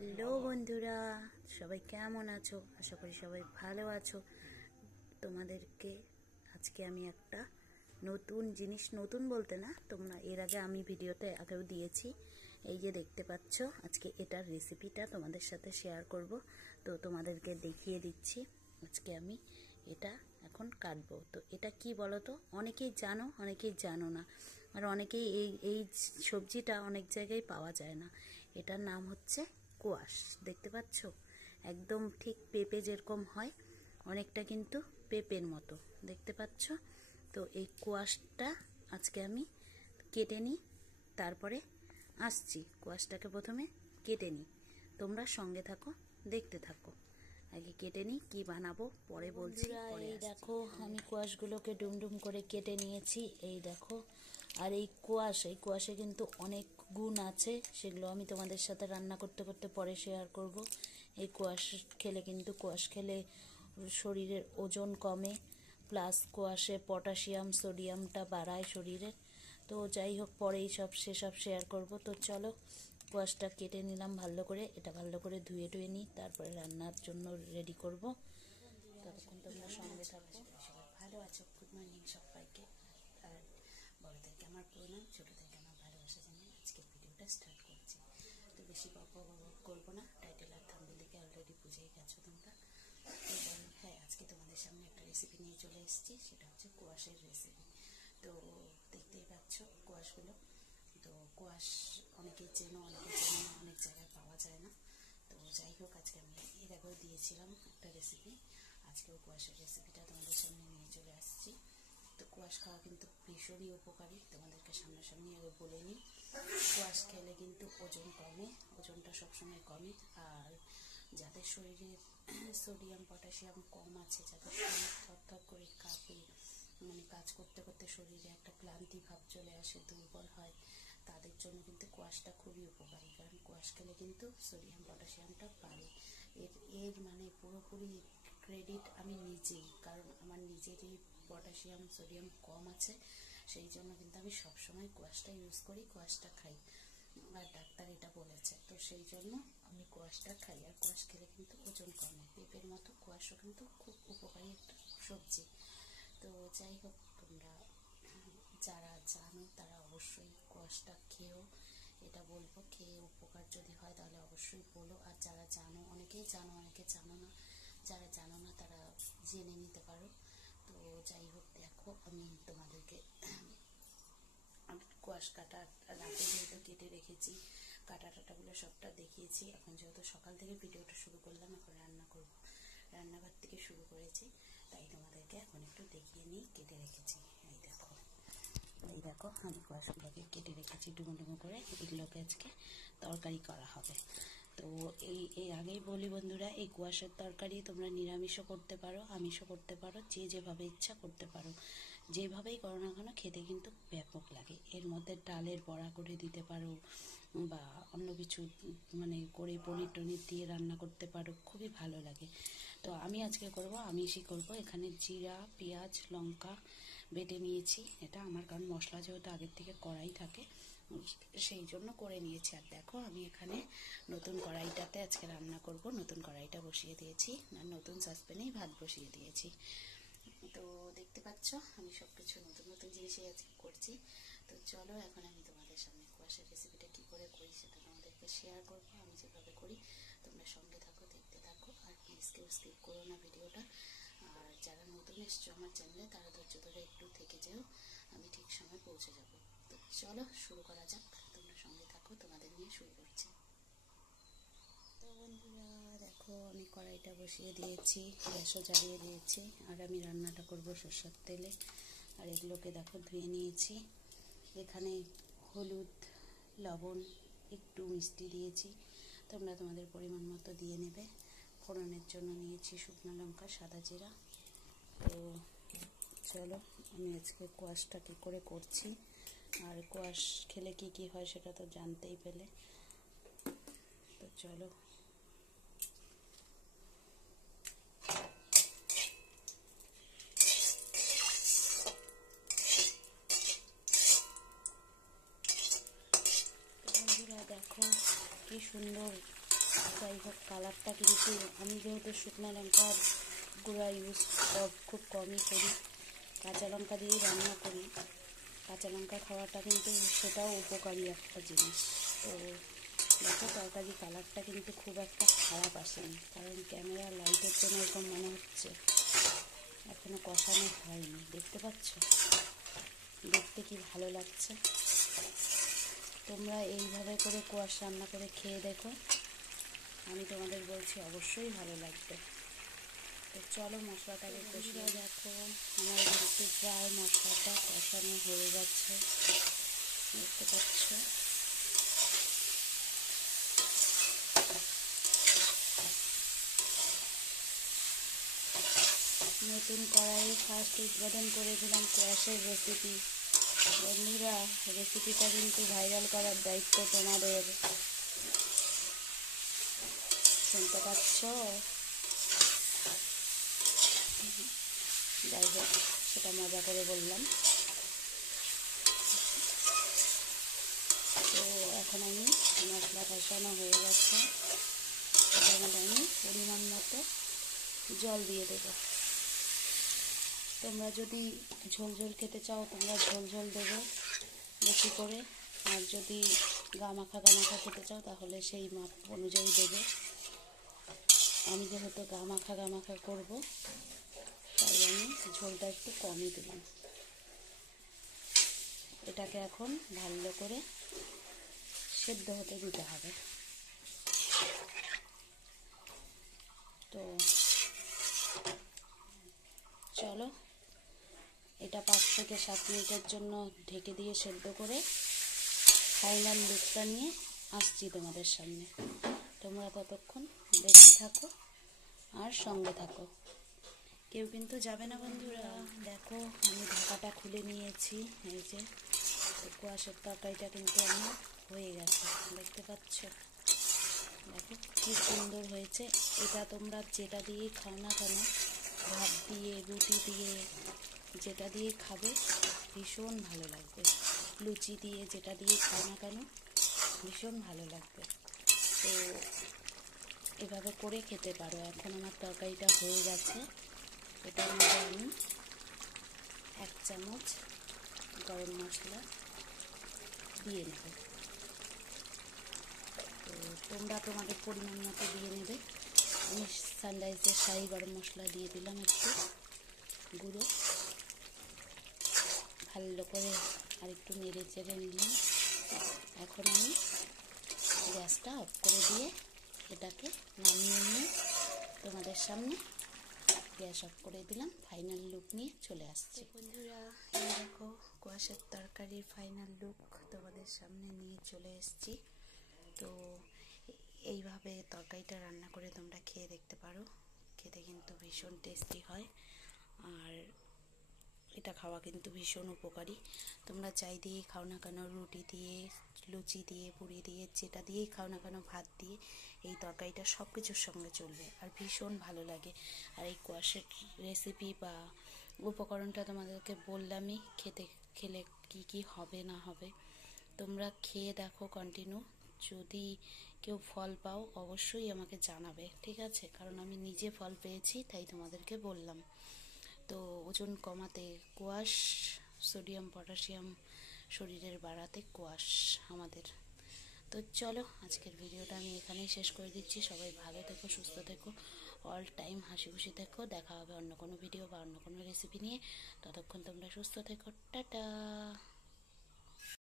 Hello বন্ধুরা, সবাই কেমন আছো? আশা করি সবাই ভালো আছো। তোমাদেরকে আজকে আমি একটা নতুন জিনিস, নতুন বলতে না, তোমরা এর আগে আমি ভিডিওতে আগেও দিয়েছি, এই যে দেখতে পাচ্ছ, আজকে এটার রেসিপিটা তোমাদের সাথে শেয়ার করব। তো তোমাদেরকে দেখিয়ে দিচ্ছি। আজকে আমি এটা এখন কাটবো। তো এটা কি বলো তো? অনেকেই জানো, অনেকেই জানো না, আর অনেকেই এই সবজিটা অনেক জায়গায় পাওয়া যায় না। এটার নাম হচ্ছে কোয়াশ। দেখতে পাচ্ছ, একদম ঠিক পেঁপে যেরকম হয়, অনেকটা কিন্তু পেঁপের মতো দেখতে পাচ্ছ। তো এই কোয়াশটা আজকে আমি কেটে নিই, তারপরে আসছি। কোয়াশটাকে প্রথমে কেটে নিই, তোমরা সঙ্গে থাকো, দেখতে থাকো। আগে কেটে নিই, কি বানাবো পরে বলছি। এই দেখো, আমি কোয়াশগুলোকে ডুমডুম করে কেটে নিয়েছি, এই দেখো। আর এই কোয়াশে কিন্তু অনেক গুণ আছে, সেগুলো আমি তোমাদের সাথে রান্না করতে করতে পরে শেয়ার করব। এই কোয়াশ খেলে শরীরের ওজন কমে, প্লাস কোয়াশে পটাশিয়াম সোডিয়ামটা বাড়ায় শরীরের। তো যাই হোক, পরে সেসব শেয়ার করব। তো চলো, কোয়াশটা কেটে নিলাম ভালো করে। এটা ভালো করে ধুয়ে টুয়ে নিই, তারপরে রান্নার জন্য রেডি করব। ততক্ষণ তোমরা সঙ্গে থাকো। সবাই ভালো আছো? গুড মর্নিং সবাইকে। আর বড়দেরকে আমার প্রণাম, ছোটদেরকে আমার ভালোবাসা জানিয়ে আজকের ভিডিওটা স্টার্ট করছি। তো বেশি বক করবো না, টাইটেল আর থাম্বনেল দেখে অলরেডি বুঝেই গেছো তোমরা। এবার হ্যাঁ, আজকে তোমাদের সামনে একটা রেসিপি নিয়ে চলে এসেছি, সেটা হচ্ছে কোয়াশের রেসিপি। তো দেখতেই পাচ্ছ কোয়াশগুলো। তো কোয়াশ অনেকেই চেনো, অনেকে চেনো না, অনেক জায়গায় পাওয়া যায় না। তো যাই হোক, আজকে আমি এর আগেও দিয়েছিলাম একটা রেসিপি, আজকেও কোয়াশের রেসিপিটা তোমাদের সামনে নিয়ে চলে আসছি। তো কোয়াশ খাওয়া কিন্তু ভীষণই উপকারী, তোমাদেরকে সামনাসামনি আগে বলে নিই। কোয়াশ খেলে কিন্তু ওজন কমে, ওজনটা সবসময় কমে। আর যাদের শরীরে সোডিয়াম পটাশিয়াম কম আছে, যাদের শরীর থরথর করে কাঁপে, মানে কাজ করতে করতে শরীরে একটা ক্লান্তি ভাব চলে আসে, দুর্বল হয়, তাদের জন্য কিন্তু কোয়াশটা খুবই উপকারী। কারণ কোয়াশ খেলে কিন্তু সোডিয়াম পটাশিয়ামটা বাড়ে। এর মানে পুরোপুরি ক্রেডিট আমি নিজেই, কারণ আমার নিজেরই পটাশিয়াম সোডিয়াম কম আছে, সেই জন্য কিন্তু আমি সবসময় কোয়াশটা ইউজ করি, কোয়াশটা খাই। আর ডাক্তার এটা বলেছে, তো সেই জন্য আমি কোয়াশটা খাই। আর কোয়াশ খেলে কিন্তু ওজন কমে, পেঁপের মতো কোয়াশও কিন্তু খুব উপকারী একটা সবজি। তো যাই হোক, তোমরা যারা জানো তারা অবশ্যই কোয়াশটা খেও। এটা বলবো, খেয়ে উপকার যদি হয় তাহলে অবশ্যই বলো। আর যারা জানো, অনেকেই জানো, অনেকে জানো না, যারা জানো না তারা জেনে নিতে পারো। তো যাই হোক, দেখো আমি তোমাদেরকে কোয়াশ কাটা রাতে যেহেতু কেটে রেখেছি, কাটাটাগুলো সবটা দেখিয়েছি। এখন যেহেতু সকাল থেকে ভিডিওটা শুরু করলাম, এখন রান্না করব, রান্নাঘর থেকে শুরু করেছি, তাই তোমাদেরকে এখন একটু দেখিয়ে নিই। কেটে রেখেছি, এই দেখো আমি কোয়াশগুলোকে কেটে রেখেছি ডুমো ডুমো করে। এগুলোকে আজকে তরকারি করা হবে। তো এই আগেই বলি বন্ধুরা, এই কোয়াশের তরকারি তোমরা নিরামিষও করতে পারো, আমিষও করতে পারো, যে যেভাবে ইচ্ছা করতে পারো। যেভাবেই করো না কেন খেতে কিন্তু ব্যাপক লাগে। এর মধ্যে ডালের বড়া করে দিতে পারো, বা অন্য কিছু মানে করে পনির টনির দিয়ে রান্না করতে পারো, খুবই ভালো লাগে। তো আমি আজকে করব, আমিষই করব। এখানে জিরা পেঁয়াজ লঙ্কা বেটে নিয়েছি, এটা আমার, কারণ মশলা যেহেতু আগের থেকে কড়াই থাকে, সেই জন্য করে নিয়েছি। আর দেখো, আমি এখানে নতুন কড়াইটাতে আজকে রান্না করব, নতুন কড়াইটা বসিয়ে দিয়েছি, আর নতুন সসপ্যানেই ভাত বসিয়ে দিয়েছি। তো দেখতে পাচ্ছ, আমি সব কিছু নতুন নতুন জিনিসই আজকে করছি। তো চলো, এখন আমি তোমাদের সামনে কোয়াশের রেসিপিটা কী করে করি সেটা তোমাদেরকে শেয়ার করবো। আমি যেভাবে করি তোমরা সঙ্গে থাকো, দেখতে থাকো, আর প্লিজ কেউ স্কিপ করো না ভিডিওটা। আর যারা নতুন এসছো আমার চ্যানেলে, তারা ধৈর্য ধরে একটু থেকে যেও, আমি ঠিক সময় পৌঁছে যাব। তো চলো শুরু করা যাক, তোমরা সঙ্গে থাকো, তোমাদের নিয়ে শুরু করছি। তো বন্ধুরা দেখো, আমি কড়াইটা বসিয়ে দিয়েছি, গ্যাসও জ্বালিয়ে দিয়েছি, আর আমি রান্নাটা করব সরষের তেলে। আর এগুলোকে দেখো ধুয়ে নিয়েছি। এখানে হলুদ লবণ একটু মিষ্টি দিয়েছি, তোমরা তোমাদের পরিমাণ মতো দিয়ে নেবে। ফোড়নের জন্য নিয়েছি শুকনো লঙ্কা সাদা জিরা। তো চলো, আমি আজকে কোয়াশটা কী করে করছি, আর কোয়াশ খেলে কি কি হয় সেটা তো জানতেই পেলে। তো চলো, দেখো কি সুন্দর যাই হোক, কালারটা কিন্তু আমি যেহেতু শুকনো লঙ্কার গুঁড়া ইউজ খুব কমই করি, কাঁচা লঙ্কা দিয়ে রান্না করি। কাঁচা লঙ্কা খাওয়াটা কিন্তু সেটাও উপকারী একটা জিনিস। তো দেখো তরকারি কালারটা কিন্তু খুব একটা খারাপ আসেনি, কারণ ক্যামেরা লাইটের জন্য এরকম মনে হচ্ছে এখনো কষানো হয়নি। দেখতে পাচ্ছ দেখতে কি ভালো লাগছে। তোমরা এইভাবে করে কোয়াশ রান্না করে খেয়ে দেখো, আমি তোমাদের বলছি অবশ্যই ভালো লাগবে। তো চলো মশলাটাকে কষিয়ে দেখো, আমার কিন্তু প্রায় মশলাটা কষানো হয়ে যাচ্ছে, দেখতে পাচ্ছ। নতুন কড়াই ফার্স্ট উদ্বোধন করে দিলাম কোয়াশের রেসিপি। বন্ধুরা, রেসিপিটা কিন্তু ভাইরাল করার দায়িত্ব তোমাদের, শুনতে পাচ্ছ? যাই হোক, সেটা মজা করে বললাম। তো এখন আমি মশলা কষানো হয়ে গেছে, এটার মধ্যে আমি পরিমাণ মতো জল দিয়ে দেব। তোমরা যদি ঝোল ঝোল খেতে চাও তোমরা ঝোল ঝোল দেবে বেশি করে, আর যদি গামাখা খেতে চাও তাহলে সেই মাপ অনুযায়ী দেবে। আমি যেহেতু গামাখা করব তাই আমি ঝোলটা একটু কমই দিলাম। এটাকে এখন ভালো করে সেদ্ধ হতে দিতে হবে। তো চলো এটা 5 থেকে 7 মিনিটের জন্য ঢেকে দিয়ে সেদ্ধ করে ফাইনাল লুকটা নিয়ে আসছি তোমাদের সামনে। তোমরা ততক্ষণ দেখতে থাকো আর সঙ্গে থাকো, কেউ কিন্তু যাবে না বন্ধুরা। দেখো আমি ঢাকাটা খুলে নিয়েছি, এই যে কোয়াশের তরকারিটা কিন্তু আমার হয়ে গেছে, দেখতে পাচ্ছ। দেখো কি সুন্দর হয়েছে। এটা তোমরা যেটা দিয়ে খাও না কেন, ভাত দিয়ে রুটি দিয়ে যেটা দিয়ে খাবে ভীষণ ভালো লাগবে, লুচি দিয়ে যেটা দিয়ে খাও না কেন ভীষণ ভালো লাগবে। তো এভাবে করে খেতে পারো। এখন আমার তরকারিটা হয়ে গেছে, এটার মধ্যে আমি 1 চামচ গরম মশলা দিয়ে নেব। তো তোমরা তোমাদের পরিমাণ মতো দিয়ে নেবে। আমি সানরাইজের শাহি গরম মশলা দিয়ে দিলাম একটু গুঁড়ো, ভালো করে আর একটু নেড়ে চেড়ে নিলাম। এখন আমি গ্যাসটা অফ করে দিয়ে এটাকে নামিয়ে নিয়ে তোমাদের সামনে গ্যাস অফ করে দিলাম, ফাইনাল লুক নিয়ে চলে আসছি। বন্ধুরা এই দেখো কোয়াশের তরকারির ফাইনাল লুক তোমাদের সামনে নিয়ে চলে এসেছি। তো এইভাবে তরকারিটা রান্না করে তোমরা খেয়ে দেখতে পারো, খেতে কিন্তু ভীষণ টেস্টি হয়, আর এটা খাওয়া কিন্তু ভীষণ উপকারী। তোমরা চাই দিয়ে খাও না কেন, রুটি দিয়ে, লুচি দিয়ে, পুরি দিয়ে, যেটা দিয়েই খাও না কেন, ভাত দিয়ে, এই তরকারিটা সব কিছুর সঙ্গে চলবে আর ভীষণ ভালো লাগে। আর এই কোয়াশের রেসিপি বা উপকরণটা তোমাদেরকে বললামই, খেলে কি কি হবে না হবে তোমরা খেয়ে দেখো কন্টিনিউ। যদি কেউ ফল পাও অবশ্যই আমাকে জানাবে, ঠিক আছে? কারণ আমি নিজে ফল পেয়েছি তাই তোমাদেরকে বললাম। তো ওজন কমাতে কোয়াশ, সোডিয়াম পটাশিয়াম শরীরের বাড়াতে কোয়াশ আমাদের। তো চলো আজকের ভিডিওটা আমি এখানেই শেষ করে দিচ্ছি। সবাই ভালো থেকো, সুস্থ থেকো, অল টাইম হাসি খুশি থেকো। দেখা হবে অন্য কোনো ভিডিও বা অন্য কোনো রেসিপি নিয়ে। ততক্ষণ তোমরা সুস্থ থেকো, টাটা।